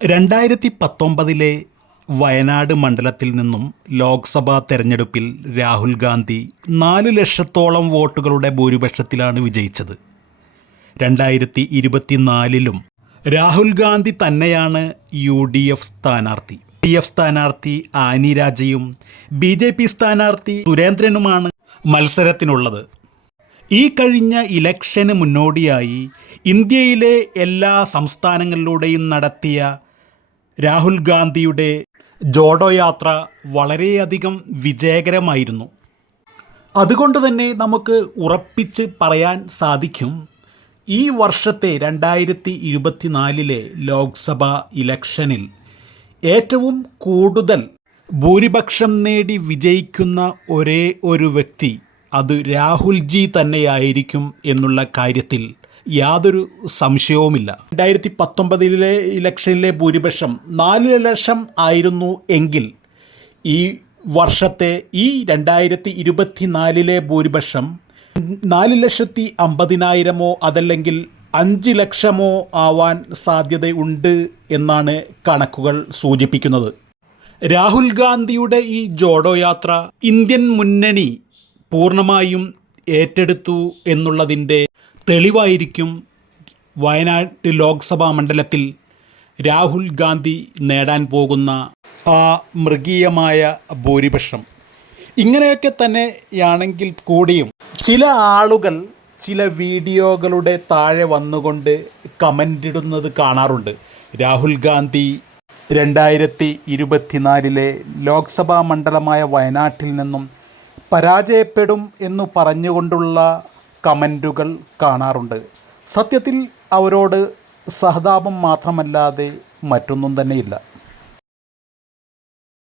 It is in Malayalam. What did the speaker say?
രണ്ടായിരത്തി പത്തൊമ്പതിലെ വയനാട് മണ്ഡലത്തിൽ നിന്നും ലോക്സഭാ തെരഞ്ഞെടുപ്പിൽ രാഹുൽ ഗാന്ധി നാല് ലക്ഷത്തോളം വോട്ടുകളുടെ ഭൂരിപക്ഷത്തിലാണ് വിജയിച്ചത്. രണ്ടായിരത്തി ഇരുപത്തിനാലിലും രാഹുൽ ഗാന്ധി തന്നെയാണ് യു ഡി എഫ് സ്ഥാനാർത്ഥി. ഡി എഫ് സ്ഥാനാർത്ഥി ആനി രാജയും ബി ജെ പി സ്ഥാനാർത്ഥി സുരേന്ദ്രനുമാണ് മത്സരത്തിനുള്ളത്. ഈ കഴിഞ്ഞ ഇലക്ഷന് മുന്നോടിയായി ഇന്ത്യയിലെ എല്ലാ സംസ്ഥാനങ്ങളിലൂടെയും നടത്തിയ രാഹുൽ ഗാന്ധിയുടെ ജോഡോ യാത്ര വളരെയധികം വിജയകരമായിരുന്നു. അതുകൊണ്ട് തന്നെ നമുക്ക് ഉറപ്പിച്ച് പറയാൻ സാധിക്കും ഈ വർഷത്തെ രണ്ടായിരത്തി ഇരുപത്തിനാലിലെ ലോക്സഭാ ഇലക്ഷനിൽ ഏറ്റവും കൂടുതൽ ഭൂരിപക്ഷം നേടി വിജയിക്കുന്ന ഒരേ ഒരു വ്യക്തി അത് രാഹുൽജി തന്നെയായിരിക്കും എന്നുള്ള കാര്യത്തിൽ യാതൊരു സംശയവുമില്ല. രണ്ടായിരത്തി പത്തൊമ്പതിലെ ഇലക്ഷനിലെ ഭൂരിപക്ഷം നാല് ലക്ഷം ആയിരുന്നു എങ്കിൽ ഈ വർഷത്തെ ഈ രണ്ടായിരത്തി ഇരുപത്തിനാലിലെ ഭൂരിപക്ഷം നാല് ലക്ഷത്തി അമ്പതിനായിരമോ അതല്ലെങ്കിൽ അഞ്ച് ലക്ഷമോ ആവാൻ സാധ്യതയുണ്ട് എന്നാണ് കണക്കുകൾ സൂചിപ്പിക്കുന്നത്. രാഹുൽ ഗാന്ധിയുടെ ഈ ജോഡോ യാത്ര ഇന്ത്യൻ മുന്നണി പൂർണമായും ഏറ്റെടുത്തു എന്നുള്ളതിന്റെ തെളിവായിരിക്കും വയനാട് ലോക്സഭാ മണ്ഡലത്തിൽ രാഹുൽ ഗാന്ധി നേടാൻ പോകുന്ന ആ മൃഗീയമായ ഭൂരിപക്ഷം. ഇങ്ങനെയൊക്കെ തന്നെയാണെങ്കിൽ കൂടിയും ചില ആളുകൾ ചില വീഡിയോകളുടെ താഴെ വന്നുകൊണ്ട് കമന്റ് ഇടുന്നത് കാണാറുണ്ട്. രാഹുൽ ഗാന്ധി രണ്ടായിരത്തി ഇരുപത്തിനാലിലെ ലോക്സഭാ മണ്ഡലമായ വയനാട്ടിൽ നിന്നും പരാജയപ്പെടും എന്നു പറഞ്ഞുകൊണ്ടുള്ള കമന്റുകൾ കാണാറുണ്ട്. സത്യത്തിൽ അവരോട് സഹതാപം മാത്രമല്ലാതെ മറ്റൊന്നും തന്നെയില്ല.